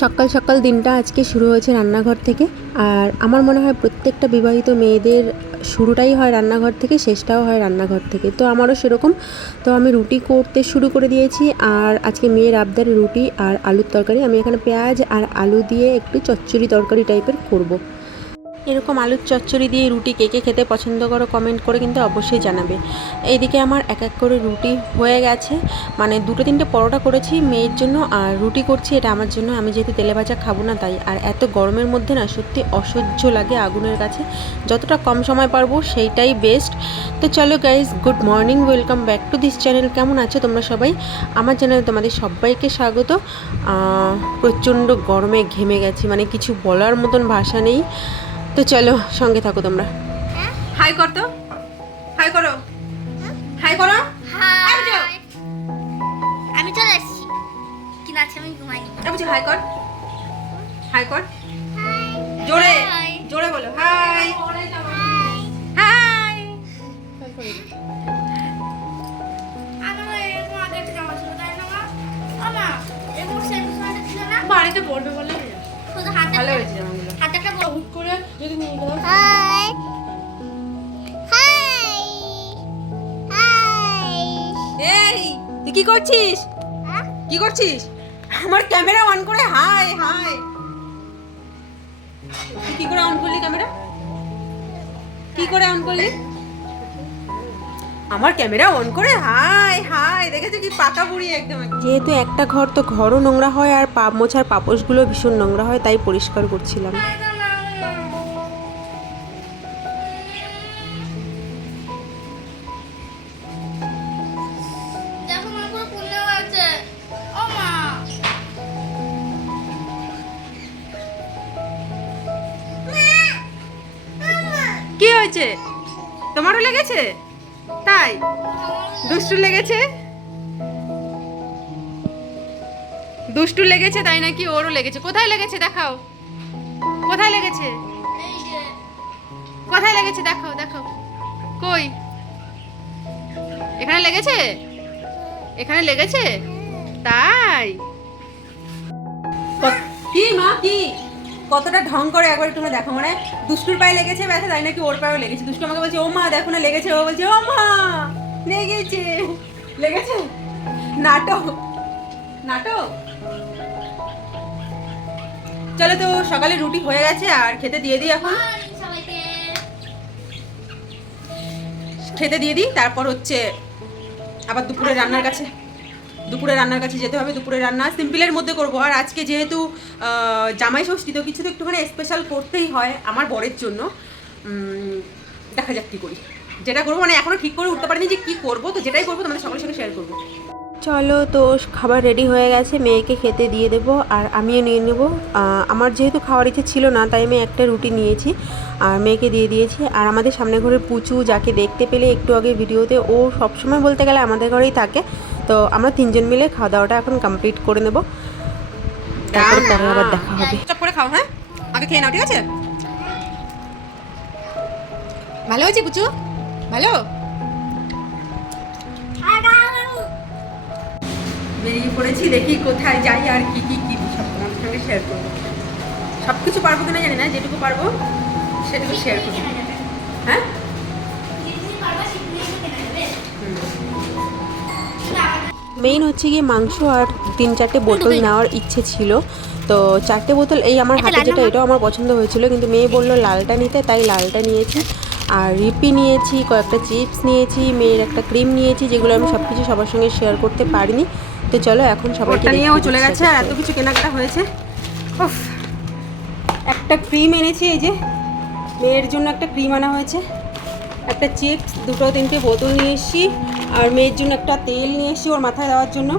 সকাল সকাল দিনটা আজকে শুরু হয়েছে রান্নাঘর থেকে। আর আমার মনে হয় প্রত্যেকটা বিবাহিত মেয়েদের শুরুটাই হয় রান্নাঘর থেকে, শেষটাও হয় রান্নাঘর থেকে। তো আমারও সেরকম। তো আমি রুটি করতে শুরু করে দিয়েছি। আর আজকে মেয়ের আবদারে রুটি আর আলুর তরকারি। আমি এখানে পেঁয়াজ আর আলু দিয়ে একটু চচ্চড়ি তরকারি টাইপের করব। এরকম আলুর চচ্চড়ি দিয়ে রুটি কে কে খেতে পছন্দ করো কমেন্ট করে কিন্তু অবশ্যই জানাবে। এইদিকে আমার এক এক করে রুটি হয়ে গেছে। মানে দুটো তিনটে পরোটা করেছি মেয়ের জন্য আর রুটি করছি, এটা আমার জন্য। আমি যেহেতু তেলে ভাজা খাব না তাই। আর এত গরমের মধ্যে না সত্যি অসহ্য লাগে আগুনের কাছে। যতটা কম সময় পারব সেইটাই বেস্ট তো চলো guys good morning welcome back to this channel কেমন আছো তোমরা সবাই? আমার চ্যানেলে তোমাদের সবাইকে স্বাগত। প্রচণ্ড গরমে ঘেমে গেছি। মানে কিছু বলার মতন ভাষা নেই। তো চলো সঙ্গে থাকো তোমরা। হাই কর তো হাই করো। হাই করো। হাই আমি চলে। এসেছি কি না আছে আমি ঘুমাইনি। বুঝি হাই কর। হাই কর। জোরে জোরে বলো হাই হাই বাড়িতে পড়বে বলে। ভালো হয়েছে হাই হাই হাই এই তুই কি করছিস? কি করছিস? আমার ক্যামেরা অন করে হাই হাই। তুই কি করে অন করলি ক্যামেরা? কি করে অন করলি? আমার ক্যামেরা অন করে হাই হাই। দেখেছ কি পাকা বুড়ি একদম যেহেতু একটা ঘর তো ঘরও নোংরা হয় আর পা মোছার পাপোশগুলো ভীষণ নোংরা হয় তাই পরিষ্কার করছিলাম। হয়েছে তোমারও লেগেছে? তাই? দুষ্টু লেগেছে? দুষ্টু লেগেছে তাই নাকি ওরও লেগেছে? কোথায় লেগেছে দেখাও। কোথায় লেগেছে? কোথায় লেগেছে? দেখাও দেখাও। কই? এখানে লেগেছে? এখানে লেগেছে? তাই। কি মা কি? কতটা ঢং করে একবার একটু দেখো মানে দুষ্টুর পায়ে লেগেছে ব্যথা তাই নাকি ওর পায়েও লেগেছে। দুষ্টু আমাকে বলছে, ও মা, দেখো না, লেগেছে। ও বলছে, ও মা, লেগেছে। লেগেছে? নাটক। নাটক? চলো তো, সকালে রুটি হয়ে গেছে, আর খেতে দিয়ে দিই এখন। খেতে দিয়ে দিই, তারপর হচ্ছে আবার দুপুরে রান্নার কাছে। দুপুরে রান্নার কাছে যেতে হবে, দুপুরে রান্না সিম্পলের মধ্যে করব। আর আজকে যেহেতু জামাই ষষ্ঠী, তো কিছু তো একটুখানি স্পেশাল করতেই হয় আমার বরের জন্য। দেখা যাক কী করি। যেটা করব মানে এখনও ঠিক করে উঠতে পারিনি যে কী করব, তো যেটাই করব তোমাদের সকলের সঙ্গে শেয়ার করব। চলো, তো খাবার রেডি হয়ে গেছে, মেয়েকে খেতে দিয়ে দেবো, আর আমিও নিয়ে নেব। আমার যেহেতু খাওয়ার ইচ্ছে ছিল না, তাই আমি একটা রুটি নিয়েছি, আর মেয়েকে দিয়ে দিয়েছি। আর আমাদের সামনে ঘরের পুচু, যাকে দেখতে পেলে একটু আগে ভিডিওতে, ও সবসময় বলতে গেলে আমাদের ঘরেই থাকে। তো আমরা তিনজন মিলে খাওয়া দাওয়াটা এখন কমপ্লিট করে নেব। তারপর পরে আবার দেখা হবে। চপ করে খাও হ্যাঁ? আগে খেয়ে নাও ঠিক আছে? ভালো হয়েছে পুচু? ভালো? বেরিয়ে পড়েছি দেখি কোথায় যাই আর কি কি কি সব তোমাদের সঙ্গে শেয়ার করব। সব কিছু পারব কিনা জানি না যেটুকু পারব সেটুকু শেয়ার করব। হ্যাঁ? মেইন হচ্ছে গিয়ে মাংস আর তিন চারটে বোতল নেওয়ার ইচ্ছে ছিল। তো চারটে বোতল এই আমার হাতে যেটা এটাও আমার পছন্দ হয়েছিল। কিন্তু মেয়ে বলল লালটা নিতে তাই লালটা নিয়েছি। আর রিপি নিয়েছি কয়েকটা চিপস নিয়েছি মেয়ের একটা ক্রিম নিয়েছি যেগুলো আমি সব কিছু সবার সঙ্গে শেয়ার করতে পারিনি। তো চলো এখন সবাইকে নিয়েও চলে গেছে আর এত কিছু কেনাকাটা হয়েছে। একটা ক্রিম এনেছি এই যে। মেয়ের জন্য একটা ক্রিম আনা হয়েছে। একটা চিপস দুটো তিনটে বোতল নিয়ে এসেছি। আর মেয়ের জন্য একটা তেল নিয়ে এসেছি ওর মাথায় দেওয়ার জন্য।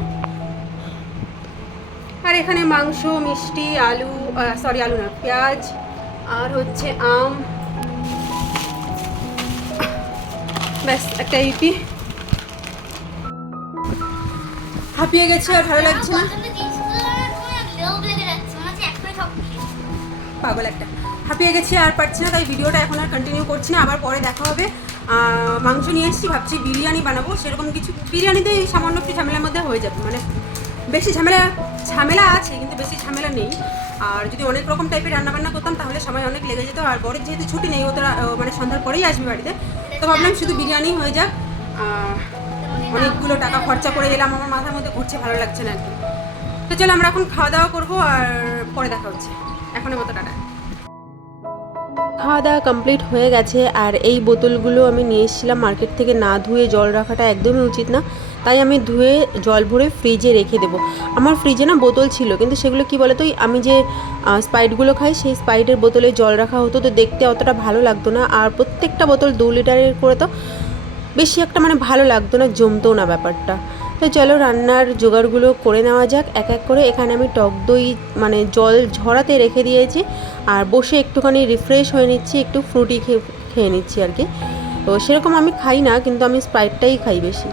আর এখানে মাংস মিষ্টি আলু সরি আলু না পেঁয়াজ আর হচ্ছে আম। ব্যাস একটা ইপি হাঁপিয়ে গেছে আর ভালো লাগছে না। পাগল একটা। হাঁপিয়ে গেছি আর পারছি না, তাই ভিডিওটা এখন আর কন্টিনিউ করছি না। আবার পরে দেখা হবে। মাংস নিয়ে এসেছি, ভাবছি বিরিয়ানি বানাবো। সেরকম কিছু বিরিয়ানিতে সামান্য একটু ঝামেলার মধ্যে হয়ে যাবে। মানে বেশি ঝামেলা ঝামেলা আছে, কিন্তু বেশি ঝামেলা নেই। আর যদি অনেক রকম টাইপের রান্না বান্না করতাম, তাহলে সময় অনেক লেগে যেত। আর বরের যেহেতু ছুটি নেই, ও তো মানে সন্ধ্যার পরেই আসবে বাড়িতে। তো ভাবলাম শুধু বিরিয়ানি হয়ে যাক। অনেকগুলো টাকা খরচা করে গেলাম আমার মাথার মধ্যে ঘুরছে, ভালো লাগছে না একদম তো চলো, আমরা এখন খাওয়া দাওয়া করব আর পরে দেখা হচ্ছে। এখনের মতো টাটা। খাওয়া দাওয়া কমপ্লিট হয়ে গেছে আর এই বোতলগুলো আমি নিয়ে এসেছিলাম মার্কেট থেকে না ধুয়ে জল রাখাটা একদমই উচিত না। তাই আমি ধুয়ে জল ভরে ফ্রিজে রেখে দেবো। আমার ফ্রিজে না বোতল ছিল কিন্তু সেগুলো কি বলতো আমি যে আহ, স্পাইটগুলো খাই সেই স্পাইটের বোতলে জল রাখা হতো তো দেখতে অতটা ভালো লাগতো না। আর প্রত্যেকটা বোতল দু লিটারের করে তো বেশি একটা মানে ভালো লাগতো না জমতো না ব্যাপারটা। তো চলো রান্নার জোগাড়গুলো করে নেওয়া যাক। এক এক করে এখানে আমি টক দই মানে জল ঝরাতে রেখে দিয়েছি। আর বসে একটুখানি রিফ্রেশ হয়ে নিচ্ছি, একটু ফ্রুটি খেয়ে খেয়ে নিচ্ছি আর কি। তো সেরকম আমি খাই না, কিন্তু আমি স্প্রাইটটাই খাই বেশি।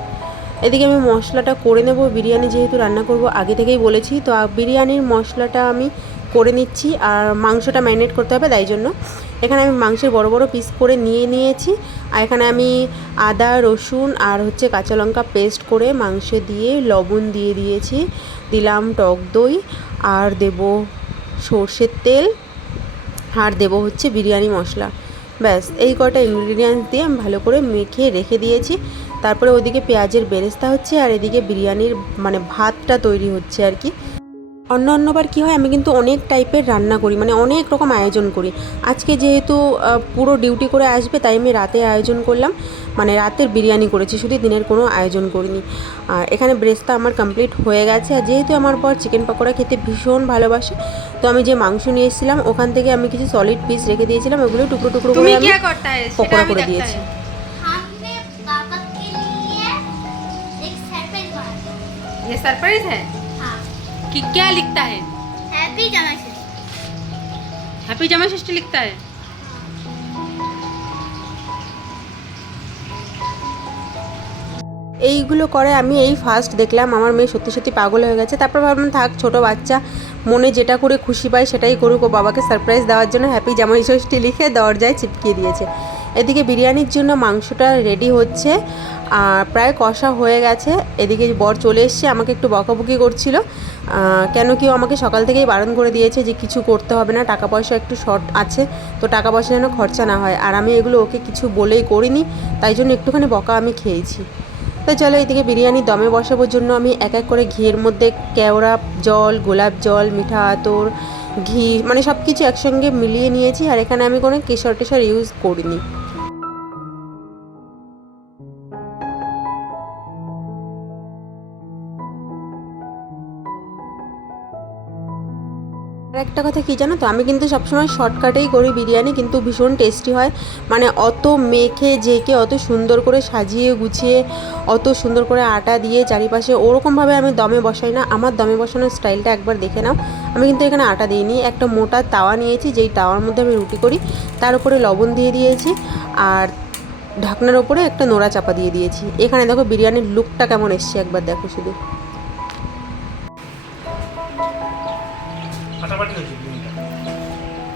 এদিকে আমি মশলাটা করে নেব, বিরিয়ানি যেহেতু রান্না করব, আগে থেকেই বলেছি। তো বিরিয়ানির মশলাটা আমি করে নিচ্ছি আর মাংসটা ম্যারিনেট করতে হবে, তাই জন্য। এখানে আমি মাংসের বড় বড় পিস করে নিয়ে নিয়েছি। আর এখানে আমি আদা, রসুন আর হচ্ছে কাঁচা লঙ্কা পেস্ট করে মাংসে দিয়ে লবণ দিয়ে দিয়েছি। দিলাম টক দই আর দেব সর্ষের তেল আর দেবো হচ্ছে বিরিয়ানি মশলা। ব্যাস, এই কটা ইনগ্রিডিয়েন্টস দিয়ে আমি ভালো করে মেখে রেখে দিয়েছি। তারপরে ওদিকে পেঁয়াজের বেরেস্তা হচ্ছে আর এদিকে বিরিয়ানির মানে ভাতটা তৈরি হচ্ছে আর কি। অন্য অন্যবার কী হয় আমি কিন্তু অনেক টাইপের রান্না করি মানে অনেক রকম আয়োজন করি আজকে যেহেতু আহ, পুরো ডিউটি করে আসবে তাই আমি রাতে আয়োজন করলাম মানে রাতের বিরিয়ানি করেছি শুধু দিনের কোনো আয়োজন করিনি আর এখানে ব্রেস্তা আমার কমপ্লিট হয়ে গেছে আর যেহেতু আমার পর চিকেন পকোড়া খেতে ভীষণ ভালোবাসে তো আমি যে মাংস নিয়ে এসেছিলাম ওখান থেকে আমি কিছু সলিড পিস রেখে দিয়েছিলাম ওগুলো টুকরো টুকরো করে আমি करता है पकौड़ा করে দিয়েছি हमने पापा के लिए एक सरप्राइज बनाया ये सरप्राइज है हाँ कि क्या लिखता है हैप्पी जन्मदिन हैप्पी जमा षष्ठी लिखता है এইগুলো করে আমি এই ফার্স্ট দেখলাম আমার মেয়ে সত্যি সত্যি পাগল হয়ে গেছে তারপর ভাবলাম থাক ছোট বাচ্চা মনে যেটা করে খুশি পায় সেটাই করুক ও বাবাকে সারপ্রাইজ দেওয়ার জন্য হ্যাপি জামাই ষষ্ঠী লিখে দরজায় চিপকিয়ে দিয়েছে এদিকে বিরিয়ানির জন্য মাংসটা রেডি হচ্ছে, আর প্রায় কষা হয়ে গেছে। এদিকে বর চলে এসছে, আমাকে একটু বকাবকি করছিল। কেন কি ও আমাকে সকাল থেকেই বারণ করে দিয়েছে যে কিছু করতে হবে না, টাকা পয়সা একটু শর্ট আছে, তো টাকা পয়সা যেন খরচা না হয়। আর আমি এগুলো ওকে কিছু বলেই করিনি, তাই জন্য একটুখানি বকা আমি খেয়েছি। তো চলো এদিকে বিরিয়ানি দমে বসানোর জন্য আমি এক এক করে ঘিয়ের মধ্যে কেওড়া জল, গোলাপ জল, মিঠা আতর, ঘি মানে সব কিছু একসঙ্গে মিলিয়ে নিয়েছি, আর এখানে আমি কোনো কেশর টেশর ইউজ করিনি। একটা কথা কি জানো তো? আমি কিন্তু সবসময় শর্টকাটেই করি বিরিয়ানি, কিন্তু ভীষণ টেস্টি হয়। মানে অত মেখে, জেকে, অত সুন্দর করে সাজিয়ে, গুছিয়ে, অত সুন্দর করে আটা দিয়ে চারিপাশে ওরকমভাবে আমি দমে বসাই না। আমার দমে বসানোর স্টাইলটা একবার দেখে নাও। আমি কিন্তু এখানে আটা দিইনি। একটা মোটা তাওয়া নিয়েছি, যেই তাওয়ার মধ্যে আমি রুটি করি। তার উপরে লবণ দিয়ে দিয়েছি। আর ঢাকনার ওপরে একটা নোড়া চাপা দিয়ে দিয়েছি। এখানে দেখো বিরিয়ানির লুকটা কেমন এসছে, একবার দেখো শুধু।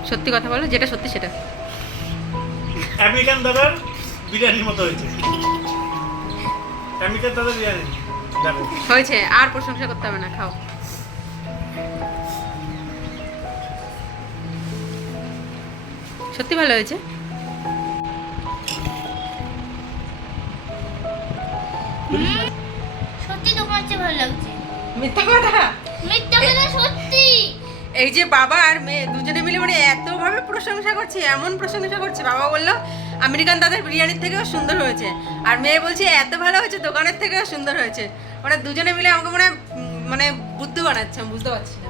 সত্যি কথা বলো যেটা সত্যি সেটা। আমেরিকান দাদার বিরিয়ানির মতো হয়েছে। আমেরিকান দাদার বিরিয়ানি। দেখো। হয়েছে আর প্রশংসা করতে হবে না খাও। সত্যি ভালো হয়েছে? সত্যি তোমার চেয়ে ভালো লাগছে। মিথ্যা কথা? মিথ্যা কথা সত্যি। এই যে বাবা আর মেয়ে দুজনে মিলে মানে এতভাবে প্রশংসা করছে এমন প্রশংসা করছে। বাবা বলল আমেরিকান দাদার বিরিয়ানির থেকেও সুন্দর হয়েছে। আর মেয়ে বলছে এত ভালো হয়েছে দোকানের থেকেও সুন্দর হয়েছে। মানে দুজনে মিলে আমাকে মনে মানে বুদ্ধ বানাচ্ছে আমি বুঝতে পারছি না।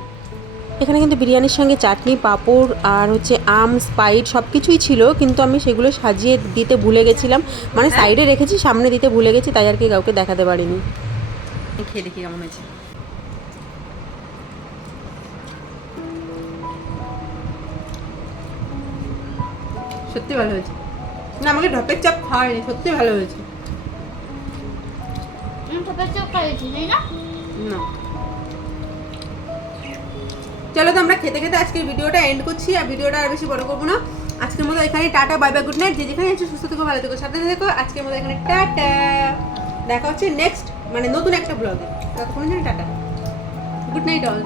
এখানে কিন্তু বিরিয়ানির সঙ্গে চাটনি পাঁপড় আর হচ্ছে আম স্পাইট সব কিছুই ছিল কিন্তু আমি সেগুলো সাজিয়ে দিতে ভুলে গেছিলাম। মানে সাইডে রেখেছি সামনে দিতে ভুলে গেছি তাই আর কি কাউকে দেখাতে পারিনি। খেয়ে দেখি কেমন হয়েছে। সত্যি ভালো হয়েছে। না আমাকে ঢপের চাপ খাওয়ায়নি সত্যি ভালো হয়েছে। খাইয়েছি না? না। চলো তো আমরা খেতে খেতে আজকের ভিডিওটা এন্ড করছি আর ভিডিওটা আর বেশি বড় করব না। আজকের মতো এখানে tata bye bye good night যে যেখানে আছো সুস্থ থেকো ভালো থেকো সাথে থেকো। আজকের মতো এখানে টাটা। দেখা হচ্ছে নেক্সট মানে নতুন একটা ব্লগে ততক্ষণ টাটা। Good night all